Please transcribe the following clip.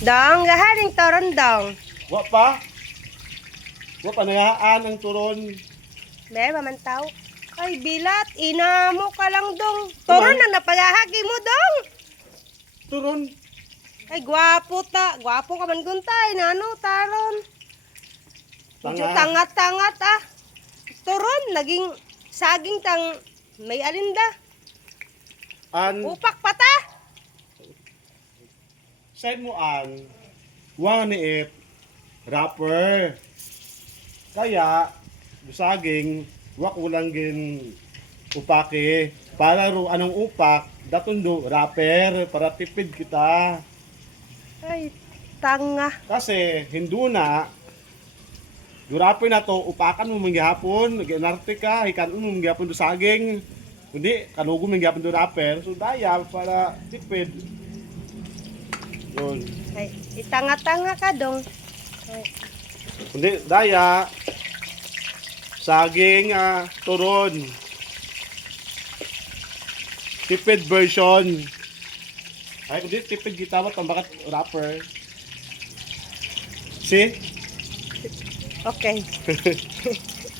Dong, gahaling toron dong. Wa pa. Wa pa nagaan ang turon. Be, mamantaw. Ay, bilat, ina mo ka lang dong. Toron na napagahagi mo dong. Turon. Ay, gwapo ta. Gwapo ka man guntay. Nano, taron. Medyo Tanga. tangat-tangat ah. Toron, naging saging tang may alinda. An Upak pata. side mo an wa ni it rapper. Kaya busaging wa kulang gin upake para ro anong upak datundo rapper para tipid kita. Ay, tanga. Kasi hinduna durapin na to, upakan mo manggihapon, ginarte ka, hikan mo manggihapon do saging. Kundi kanugo manggihapon do rapper, so daya para tipid. Yun. Ay, itanga-tanga ka dong. Ay, Kundi daya saging turon. Tipid version. Ay kundi tipid kita ba tambakat rapper. See? okay.